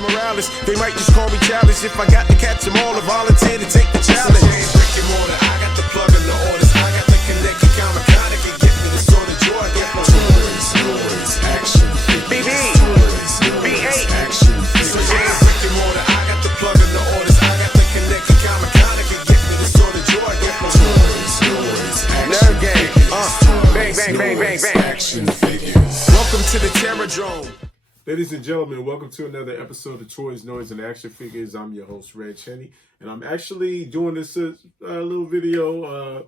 Morales. They might just call me childish if I got to catch them all or volunteer to take the challenge. Brick and mortar, I got the plug and the orders. I got the connect account, mechanic can get me the sort of joy I get from toys, action, BB, B8, action. So yeah, brick and mortar, I got the plug and the orders. I got the connect account, mechanic can get me the sort of joy I get from toys, action. Nerve game, bang, bang, bang, bang, bang. Action figures. Welcome to the Terradrome. Ladies and gentlemen, welcome to another episode of Toys, Noise, and Action Figures. I'm your host, Regg Henny, and I'm actually doing this little video.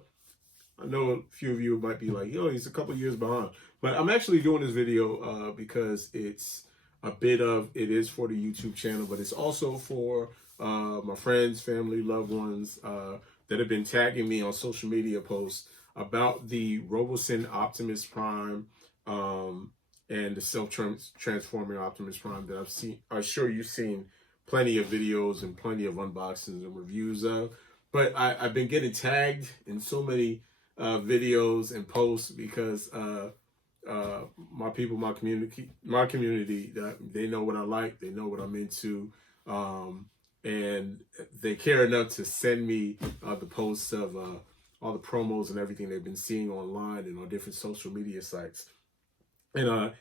I know a few of you might be like, yo, he's a couple years behind. But I'm actually doing this video because it's it is for the YouTube channel, but it's also for my friends, family, loved ones that have been tagging me on social media posts about the Robosen Optimus Prime and the self-transforming Optimus Prime that I'm sure you've seen plenty of videos and plenty of unboxings and reviews of. But I've been getting tagged in so many videos and posts because my people, my community, they know what I like, they know what I'm into, and they care enough to send me the posts of all the promos and everything they've been seeing online and on different social media sites. And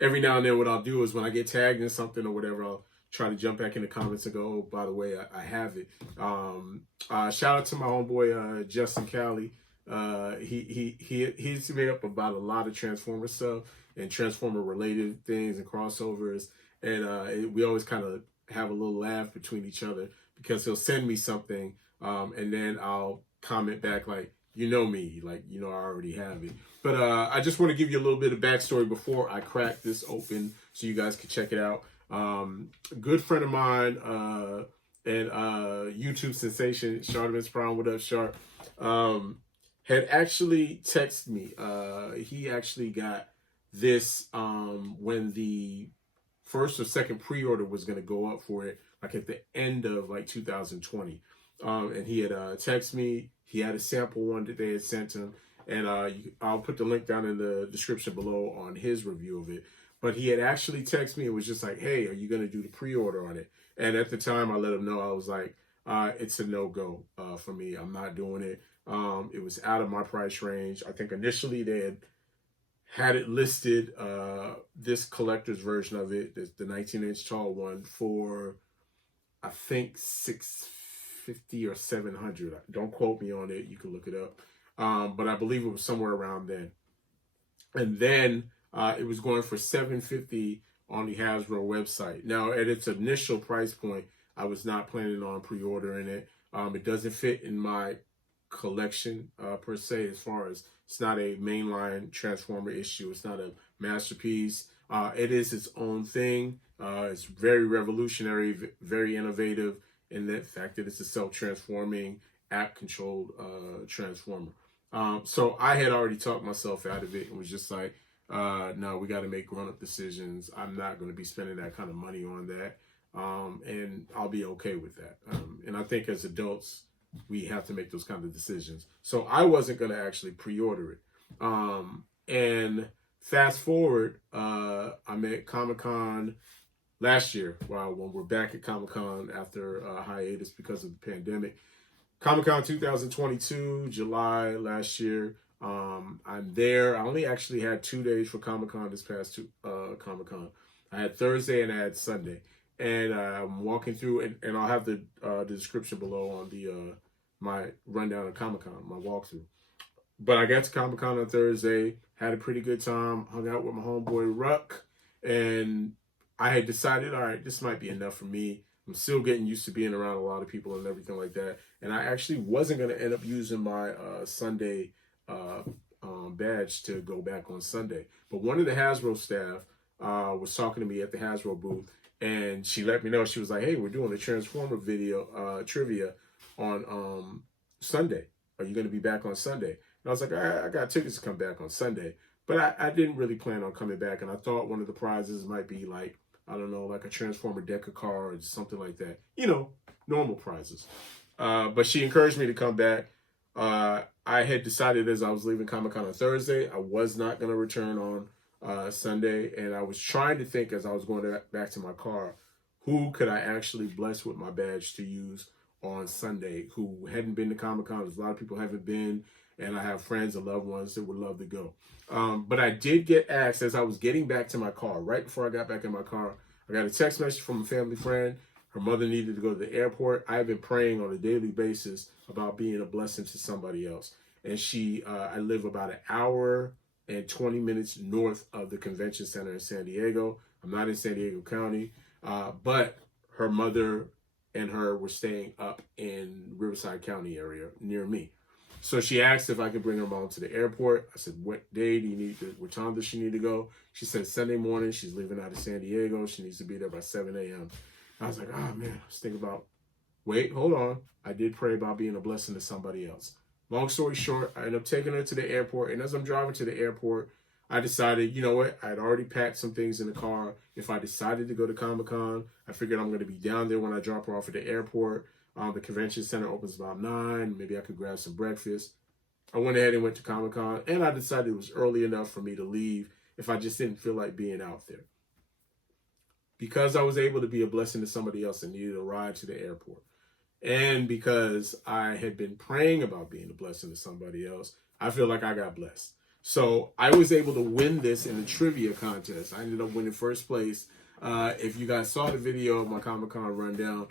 every now and then what I'll do is when I get tagged in something or whatever, I'll try to jump back in the comments and go, oh, by the way, I have it. Shout out to my homeboy, Justin Cali. He's made up about a lot of Transformer stuff and Transformer related things and crossovers. And we always kind of have a little laugh between each other because he'll send me something and then I'll comment back like, you know me, like, you know, I already have it. But I just want to give you a little bit of backstory before I crack this open so you guys can check it out. A good friend of mine and YouTube sensation, Shartimus Prime, what up, Sharp, had actually texted me. He actually got this when the first or second pre-order was going to go up for it, like at the end of like 2020. And he had texted me. He had a sample one that they had sent him, and I'll put the link down in the description below on his review of it. But he had actually texted me and was just like, hey, are you going to do the pre-order on it? And at the time, I let him know. I was like, it's a no-go for me. I'm not doing it. It was out of my price range. I think initially they had it listed, this collector's version of it, the 19-inch tall one, for, I think, $650 or $700. Don't quote me on it. You can look it up. But I believe it was somewhere around then. And then it was going for $750 on the Hasbro website. Now, at its initial price point, I was not planning on pre-ordering it. It doesn't fit in my collection per se, as far as it's not a mainline Transformer issue. It's not a masterpiece. It is its own thing. It's very revolutionary, very innovative in the fact that it's a self-transforming, app-controlled Transformer. So I had already talked myself out of it and was just like, no, we got to make grown-up decisions. I'm not going to be spending that kind of money on that. And I'll be okay with that. And I think as adults, we have to make those kind of decisions. So I wasn't going to actually pre-order it. And fast forward, I'm at Comic-Con last year, when we're back at Comic-Con after a hiatus because of the pandemic. Comic-Con 2022, July last year. I'm there. I only actually had 2 days for Comic-Con this past Comic-Con. I had Thursday and I had Sunday. And I'm walking through, and I'll have the description below on the my rundown of Comic-Con, my walkthrough. But I got to Comic-Con on Thursday, had a pretty good time, hung out with my homeboy Ruck, and I had decided, all right, this might be enough for me. I'm still getting used to being around a lot of people and everything like that. And I actually wasn't going to end up using my Sunday badge to go back on Sunday. But one of the Hasbro staff was talking to me at the Hasbro booth, and she let me know. She was like, hey, we're doing a Transformer video trivia on Sunday. Are you going to be back on Sunday? And I was like, I got tickets to come back on Sunday. But I didn't really plan on coming back. And I thought one of the prizes might be like, I don't know, like a Transformer deck of cards, something like that. You know, normal prizes. But she encouraged me to come back. I had decided as I was leaving Comic-Con on Thursday, I was not going to return on Sunday. And I was trying to think as I was going back to my car, who could I actually bless with my badge to use on Sunday who hadn't been to Comic-Con. There's a lot of people haven't been, and I have friends and loved ones that would love to go. But I did get asked as I was getting back to my car, right before I got back in my car, I got a text message from a family friend. Her mother needed to go to the airport. I have been praying on a daily basis about being a blessing to somebody else. And I live about an hour and 20 minutes north of the convention center in San Diego. I'm not in San Diego County, but her mother and her were staying up in Riverside County area near me. So she asked if I could bring her mom to the airport. I said, what day do you need to, what time does she need to go? She said Sunday morning. She's leaving out of San Diego. She needs to be there by 7 a.m. I was like, oh man, I was thinking about, wait, hold on. I did pray about being a blessing to somebody else. Long story short, I ended up taking her to the airport. And as I'm driving to the airport, I decided, you know what? I'd already packed some things in the car. If I decided to go to Comic-Con, I figured I'm going to be down there when I drop her off at the airport. The convention center opens about 9. Maybe I could grab some breakfast. I went ahead and went to Comic-Con, and I decided it was early enough for me to leave if I just didn't feel like being out there. Because I was able to be a blessing to somebody else and needed a ride to the airport. And because I had been praying about being a blessing to somebody else, I feel like I got blessed. So I was able to win this in a trivia contest. I ended up winning first place. If you guys saw the video of my Comic-Con rundown,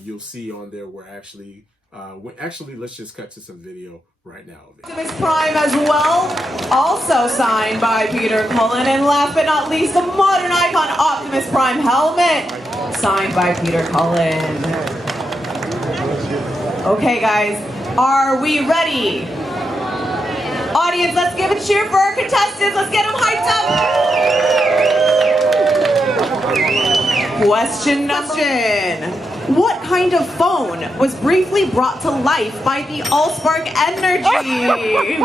you'll see on there where actually, let's just cut to some video right now. Optimus Prime as well, also signed by Peter Cullen. And last but not least, the modern icon Optimus Prime helmet, signed by Peter Cullen. Okay guys, are we ready? Audience, let's give a cheer for our contestants. Let's get them hyped up. Question number one. What kind of phone was briefly brought to life by the Allspark Energy?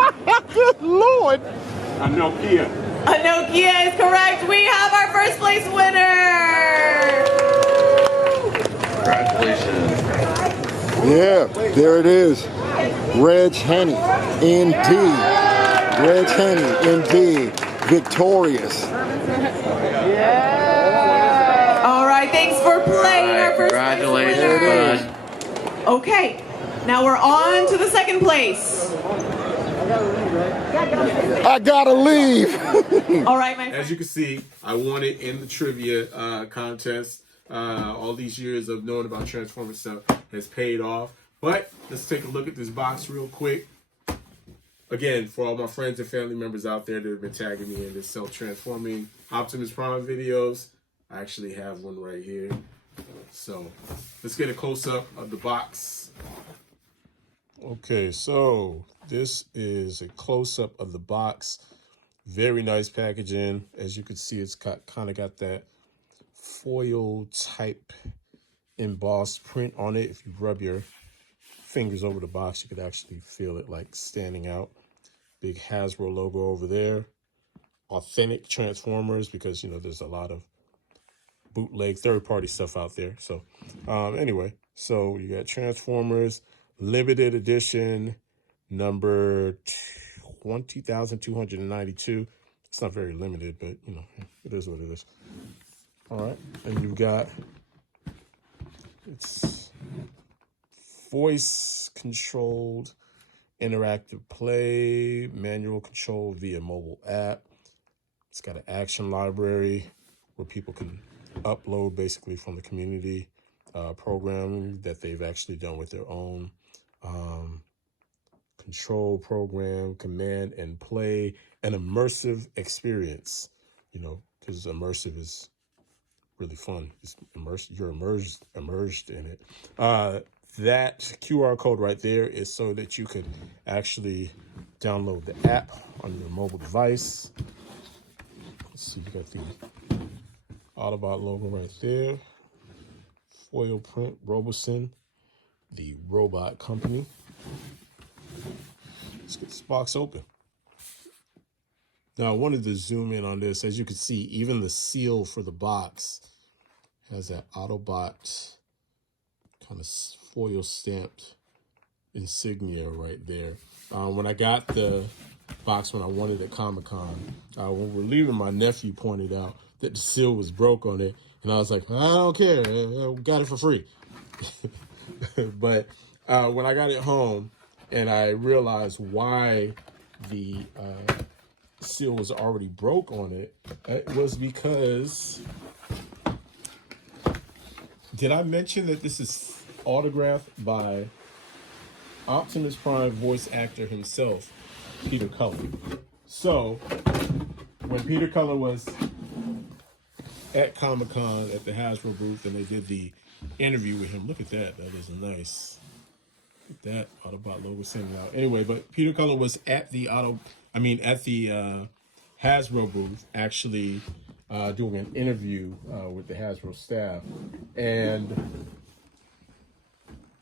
Good Lord. A Nokia. A Nokia is correct. We have our first place winner. Congratulations. Yeah, there it is. Regg Henny, indeed. Regg Henny, indeed. Victorious. All right, thanks for playing our first place Congratulations, winner. Okay, now we're on to the second place. I gotta leave. All right, my As you can see, I won it in the trivia contest. All these years of knowing about Transformers stuff has paid off. But let's take a look at this box real quick. Again, for all my friends and family members out there that have been tagging me in this self-transforming Optimus Prime videos, I actually have one right here. So let's get a close-up of the box. Okay, so this is a close-up of the box. Very nice packaging. As you can see, it's kind of got that foil type embossed print on it. If you rub your fingers over the box, you could actually feel it like standing out. Big Hasbro logo over there. Authentic Transformers, because you know there's a lot of bootleg third-party stuff out there. So anyway, so you got Transformers limited edition number 20,292. It's not very limited, but you know it is what it is. All right, and you've got it's voice controlled interactive play, manual control via mobile app. It's got an action library where people can upload basically from the community programming that they've actually done with their own control program, command and play, an immersive experience, you know, because immersive is really fun. It's immersed, you're immersed in it. That QR code right there is so that you can actually download the app on your mobile device. Let's see, you got the Autobot logo right there. Foil print, Robosen, the robot company. Let's get this box open. Now, I wanted to zoom in on this. As you can see, even the seal for the box has that Autobot kind of foil stamped insignia right there. When I got the box when I wanted at Comic-Con. When we're leaving, my nephew pointed out that the seal was broke on it, and I was like, I don't care, I got it for free. But when I got it home and I realized why the seal was already broke on it, it was because, did I mention that this is autographed by Optimus Prime voice actor himself, Peter Cullen? So when Peter Cullen was at Comic-Con at the Hasbro booth and they did the interview with him, look at that, that is nice. Look at that Autobot logo sending out. Anyway, but Peter Cullen was at the Hasbro booth actually doing an interview with the Hasbro staff and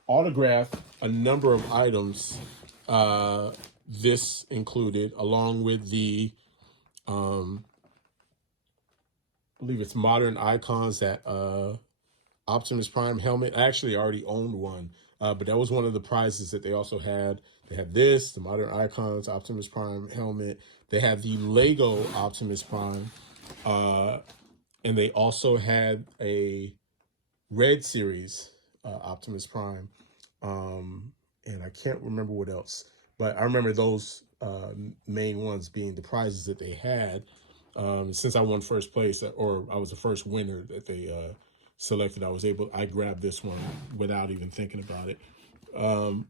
autographed a number of items. This included, along with the I believe it's Modern Icons, that Optimus Prime helmet. I actually already owned one, but that was one of the prizes that they also had. They had this, the Modern Icons Optimus Prime helmet. They had the Lego Optimus Prime, and they also had a Red Series Optimus Prime, and I can't remember what else, but I remember those main ones being the prizes that they had. Since I won first place, or I was the first winner that they selected, I grabbed this one without even thinking about it.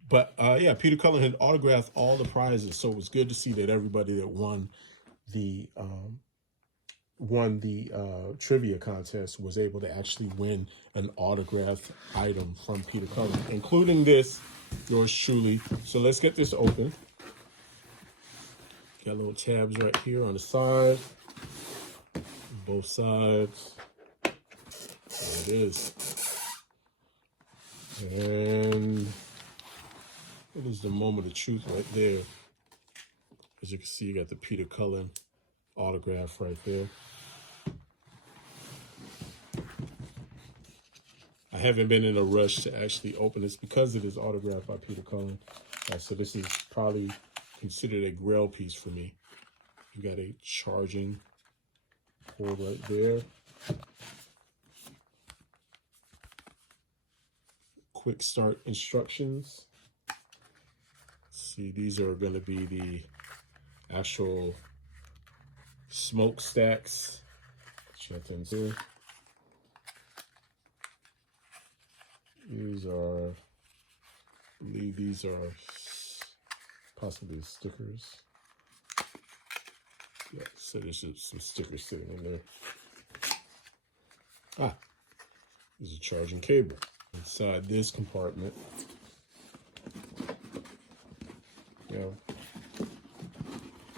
But yeah, Peter Cullen had autographed all the prizes, so it was good to see that everybody that won the trivia contest was able to actually win an autographed item from Peter Cullen, including this, yours truly. So let's get this open. Got little tabs right here on the side, both sides. There it is. And it is the moment of truth right there. As you can see, you got the Peter Cullen autograph right there. I haven't been in a rush to actually open this because it is autographed by Peter Cullen. So this is probably considered a grail piece for me. You got a charging port right there. Quick start instructions. See, these are going to be the actual smokestacks. Check in here. These are, I believe these are possibly stickers. Yeah, so there's some stickers sitting in there. Ah, there's a charging cable. Inside this compartment, you know,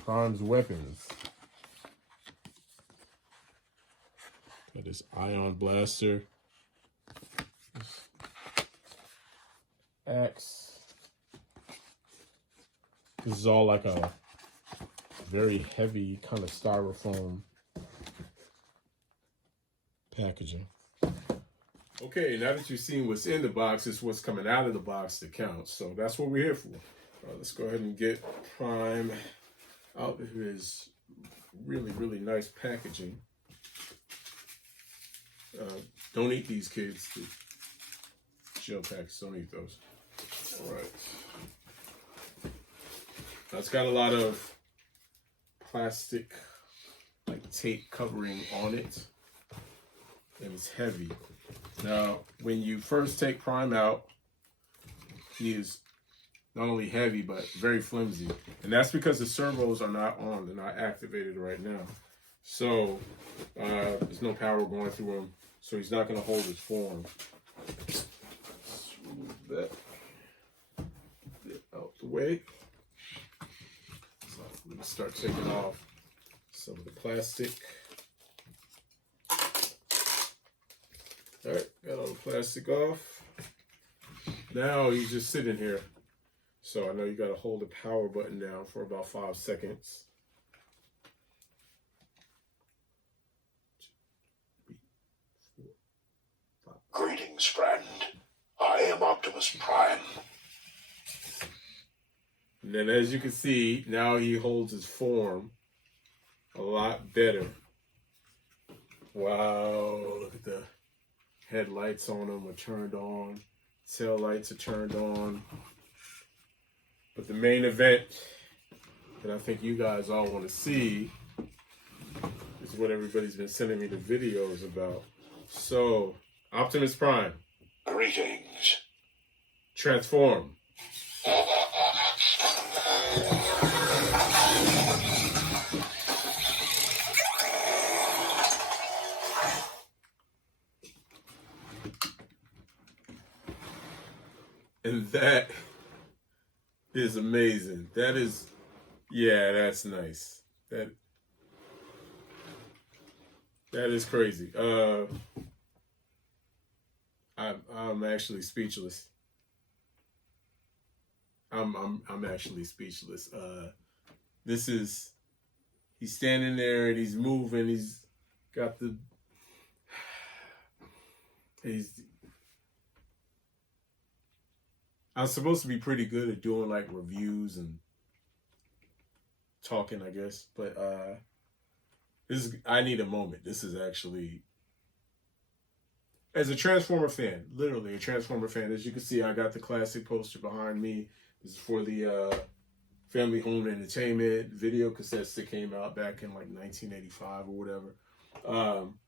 Prime's weapons. Got this ion blaster, this axe. This is all like a very heavy kind of styrofoam packaging. Okay, now that you've seen what's in the box, it's what's coming out of the box that counts. So that's what we're here for. Let's go ahead and get Prime out of his really, really nice packaging. Don't eat these, kids. The gel packets, don't eat those. All right. Now it's got a lot of plastic, like tape covering on it, and it's heavy. Now, when you first take Prime out, he is not only heavy, but very flimsy. And that's because the servos are not on, they're not activated right now. So, there's no power going through him, so he's not gonna hold his form. Let's move that out the way. So let me start taking off some of the plastic. All right, got all the plastic off. Now he's just sitting here. So I know you got to hold the power button down for about 5 seconds. Greetings, friend. I am Optimus Prime. And then as you can see, now he holds his form a lot better. Wow, look at the headlights on them are turned on. Tail lights are turned on. But the main event that I think you guys all want to see is what everybody's been sending me the videos about. So, Optimus Prime. Greetings. Transform. And that is amazing. That is, yeah, that's nice. That is crazy. I'm actually speechless. I'm actually speechless. He's standing there and he's moving. He's got I'm supposed to be pretty good at doing like reviews and talking, I guess, but I need a moment. This is actually, as a Transformer fan, literally a Transformer fan. As you can see, I got the classic poster behind me. This is for the Family Home Entertainment video cassettes that came out back in like 1985 or whatever.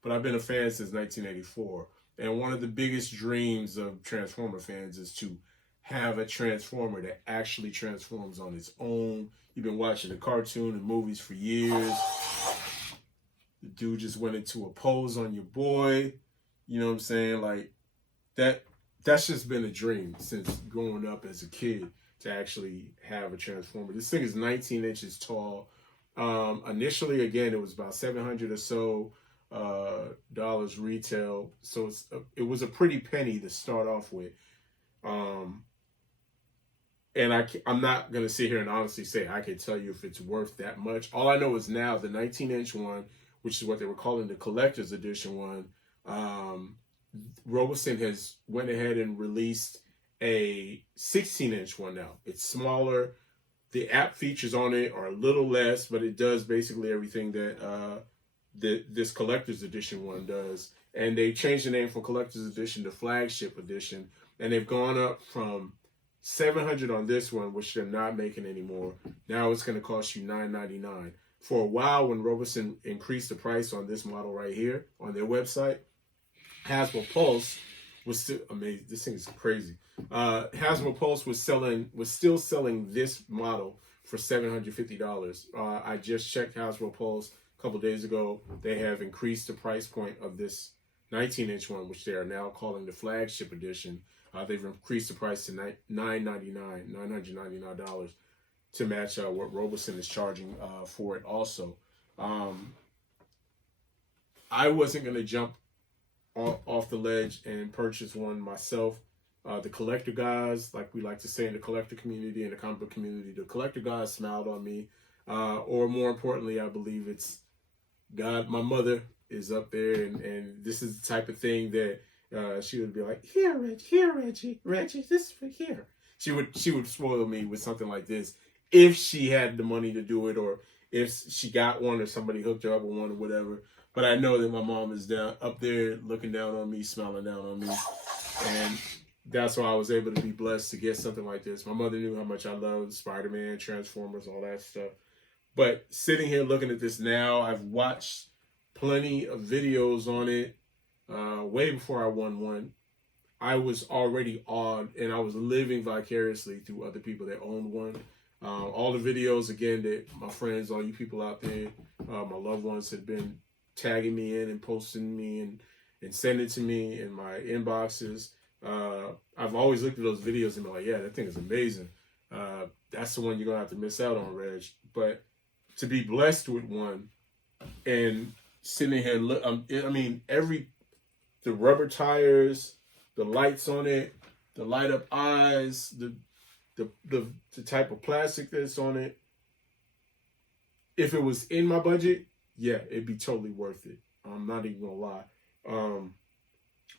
But I've been a fan since 1984. And one of the biggest dreams of Transformer fans is to have a Transformer that actually transforms on its own. You've been watching the cartoon and movies for years. The dude just went into a pose on your boy. You know what I'm saying? Like, that's just been a dream since growing up as a kid to actually have a Transformer. This thing is 19 inches tall. Initially, again, it was about $700 or so dollars retail. So it was a pretty penny to start off with. And I'm not going to sit here and honestly say I can tell you if it's worth that much. All I know is now the 19-inch one, which is what they were calling the collector's edition one, Robosen has went ahead and released a 16-inch one now. It's smaller. The app features on it are a little less, but it does basically everything that this collector's edition one does. And they changed the name from collector's edition to flagship edition. And they've gone up from $700 on this one, which they're not making anymore. Now it's going to cost you $999. For a while, when Robosen increased the price on this model right here on their website, Hasbro Pulse was still amazing. This thing is crazy. Hasbro Pulse was still selling this model for $750. I just checked Hasbro Pulse a couple days ago. They have increased the price point of this 19-inch one, which they are now calling the flagship edition. They've increased the price to $999 to match what Robosen is charging for it also. I wasn't going to jump off the ledge and purchase one myself. The collector guys, like we like to say in the collector community and the comic book community, the collector guys smiled on me. Or more importantly, I believe it's God, my mother is up there, and this is the type of thing that she would be like, here, Reggie, this is for here. She would spoil me with something like this if she had the money to do it, or if she got one or somebody hooked her up with one or whatever. But I know that my mom is down up there looking down on me, smiling down on me. And that's why I was able to be blessed to get something like this. My mother knew how much I loved Spider-Man, Transformers, all that stuff. But sitting here looking at this now, I've watched plenty of videos on it. Way before I won one, I was already awed, and I was living vicariously through other people that owned one. All the videos, again, that my friends, all you people out there, my loved ones had been tagging me in and posting me and sending to me in my inboxes. I've always looked at those videos and been like, yeah, that thing is amazing. That's the one you're going to have to miss out on, Reg. But to be blessed with one and sitting here, look, the rubber tires, the lights on it, the light up eyes, the type of plastic that's on it. If it was in my budget, yeah, it'd be totally worth it. I'm not even gonna lie.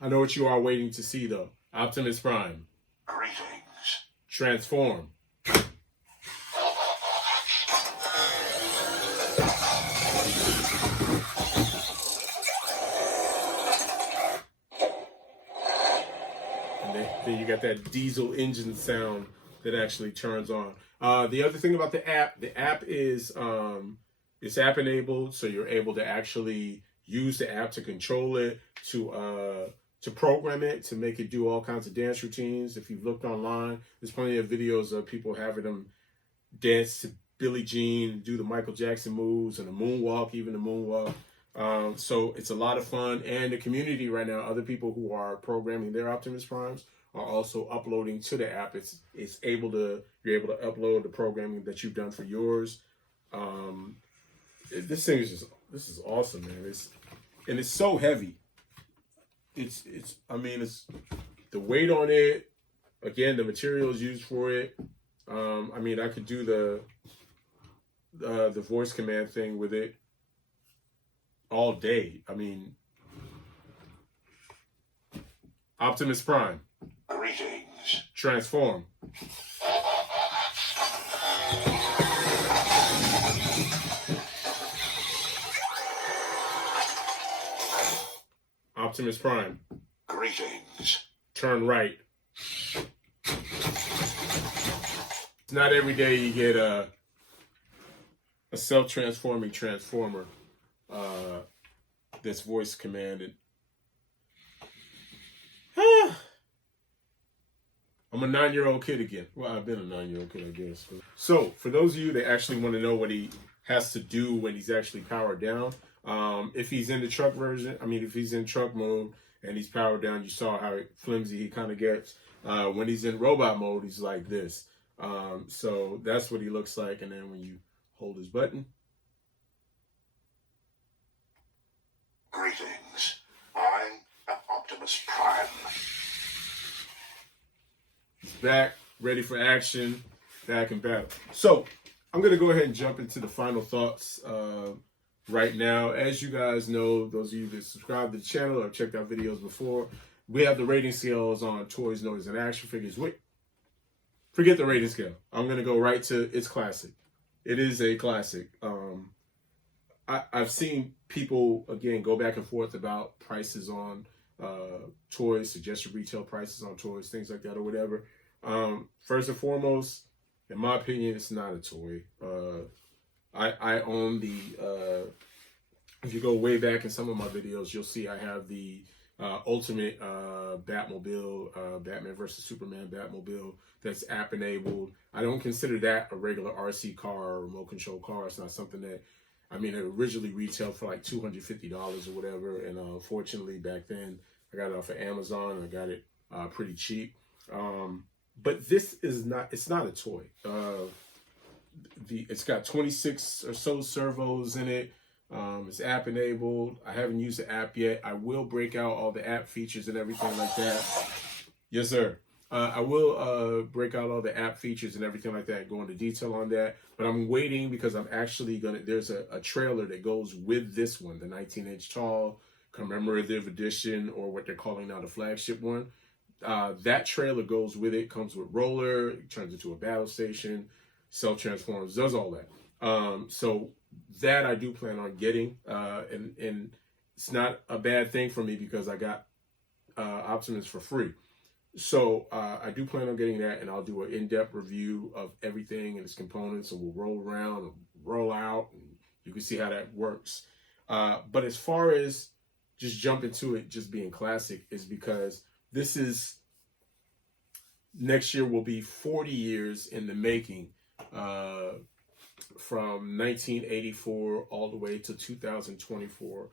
I know what you are waiting to see though. Optimus Prime. Greetings. Transform. And then you got that diesel engine sound that actually turns on. The other thing about the app is it's app enabled, so you're able to actually use the app to control it, to program it, to make it do all kinds of dance routines. If you've looked online, there's plenty of videos of people having them dance to Billie Jean, do the Michael Jackson moves and the moonwalk, even the moonwalk. So it's a lot of fun. And the community right now, other people who are programming their Optimus Primes are also uploading to the app. You're able to upload the programming that you've done for yours. This is awesome, man. It's so heavy. It's the weight on it. Again, the materials used for it. I could do the voice command thing with it all day. Optimus Prime. Greetings. Transform. Optimus Prime. Greetings. Turn right. It's not every day you get a self-transforming transformer that's voice commanded. I'm a 9-year-old kid again. Well, I've been a 9-year-old kid, I guess. So, for those of you that actually want to know what he has to do when he's actually powered down, if he's in the truck version, if he's in truck mode and he's powered down, you saw how flimsy he kind of gets. When he's in robot mode, he's like this. So that's what he looks like. And then when you hold his button. Greetings. I am Optimus Prime. He's back, ready for action, back in battle. So I'm going to go ahead and jump into the final thoughts right now. As you guys know, those of you that subscribe to the channel or checked out videos before, we have the rating scales on toys, noise, and action figures. Wait, forget the rating scale. I'm going to go right to it's classic. It is a classic. I've seen people, again, go back and forth about prices on toys, suggested retail prices on toys, things like that or whatever. First and foremost, in my opinion, it's not a toy. I own the, if you go way back in some of my videos, you'll see I have the Ultimate Batmobile, Batman versus Superman Batmobile that's app enabled. I don't consider that a regular RC car or remote control car. It's not something that, it originally retailed for like $250 or whatever. And unfortunately back then I got it off of Amazon and I got it pretty cheap. But this is not, it's not a toy. It's got 26 or so servos in it. It's app enabled. I haven't used the app yet. I will break out all the app features and everything like that. Yes, sir. I will break out all the app features and everything like that and go into detail on that. But I'm waiting because I'm actually there's a trailer that goes with this one, the 19-inch tall commemorative edition, or what they're calling now the flagship one. That trailer goes with it, comes with roller, it turns into a battle station, self-transforms, does all that. So that I do plan on getting, and it's not a bad thing for me because I got Optimus for free. So I do plan on getting that, and I'll do an in-depth review of everything and its components, and we'll roll around and roll out, and you can see how that works. But as far as just jump into it just being classic is because this is, next year will be 40 years in the making, from 1984 all the way to 2024.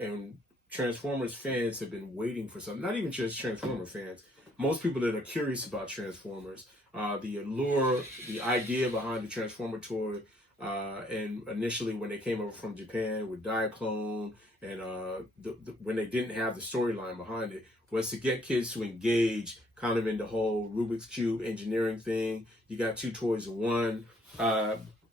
And Transformers fans have been waiting for something, not even just Transformer fans, most people that are curious about Transformers, the allure, the idea behind the Transformer toy, and initially when they came over from Japan with Diaclone, and when they didn't have the storyline behind it, was to get kids to engage kind of in the whole Rubik's Cube engineering thing. You got two toys in one.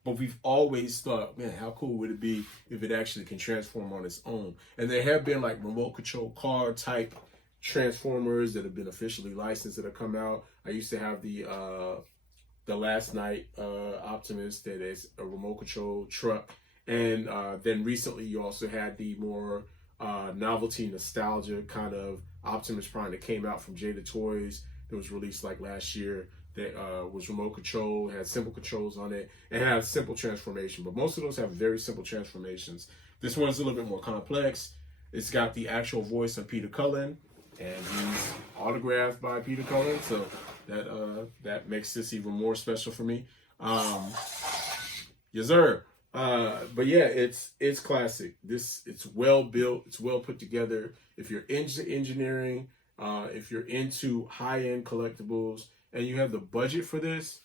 But we've always thought, man, how cool would it be if it actually can transform on its own? And there have been like remote control car type Transformers that have been officially licensed that have come out. I used to have the Last Night Optimus that is a remote control truck. And then recently you also had the more novelty, nostalgia kind of Optimus Prime that came out from Jada Toys that was released like last year. That was remote control, had simple controls on it, and had simple transformation. But most of those have very simple transformations. This one's a little bit more complex. It's got the actual voice of Peter Cullen, and he's autographed by Peter Cullen, so that makes this even more special for me. Yes, sir. But yeah, it's classic. It's well built. It's well put together. If you're into engineering, if you're into high-end collectibles, and you have the budget for this,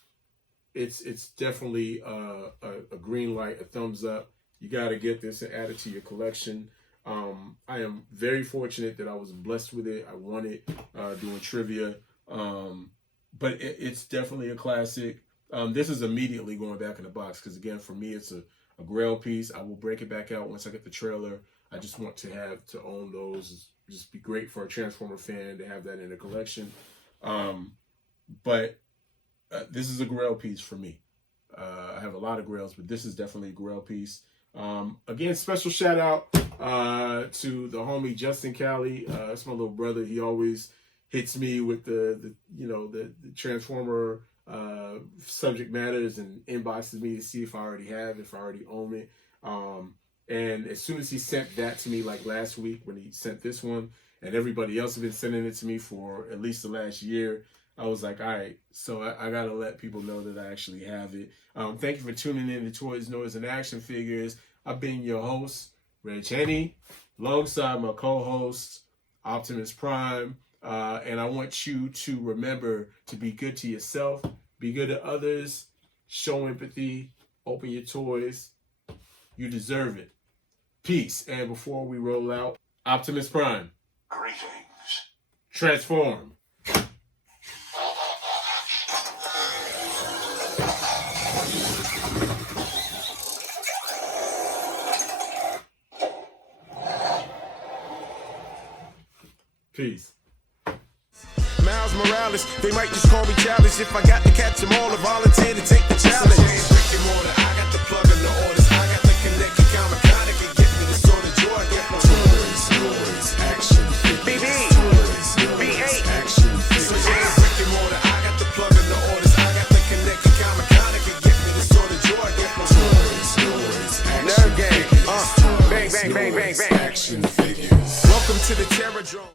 it's definitely a green light, a thumbs up. You got to get this and add it to your collection. I am very fortunate that I was blessed with it. I won it doing trivia. But it's definitely a classic. This is immediately going back in the box because, again, for me, it's a grail piece. I will break it back out once I get the trailer. I just want to own those. Just be great for a Transformer fan to have that in a collection. But this is a grail piece for me. I have a lot of grails, but this is definitely a grail piece. Again, special shout out to the homie Justin Cali. That's my little brother. He always hits me with the Transformer subject matters and inboxes me to see if I already have, if I already own it. And as soon as he sent that to me, like last week when he sent this one, and everybody else has been sending it to me for at least the last year, I was like, all right, so I got to let people know that I actually have it. Thank you for tuning in to Toys, Noise, and Action Figures. I've been your host, Regg Henny, alongside my co-host, Optimus Prime. And I want you to remember to be good to yourself, be good to others, show empathy, open your toys. You deserve it. Peace. And before we roll out, Optimus Prime. Greetings. Transform. Peace. Miles Morales, they might just call me childish. If I got to catch them all, I volunteer to take the challenge. Brick and mortar, I got the plug and the orders. I got the connect account mechanic and get me the sort of joy I get from toys, noise, action, BB, toys, noise, action, so yeah, brick and mortar, I got the plug and the orders. I got the connect account mechanic and get me the sort of joy I get from toys, noise, action, bang, bang, bang, bang, bang, bang, action figures. Welcome to the Terror Drone.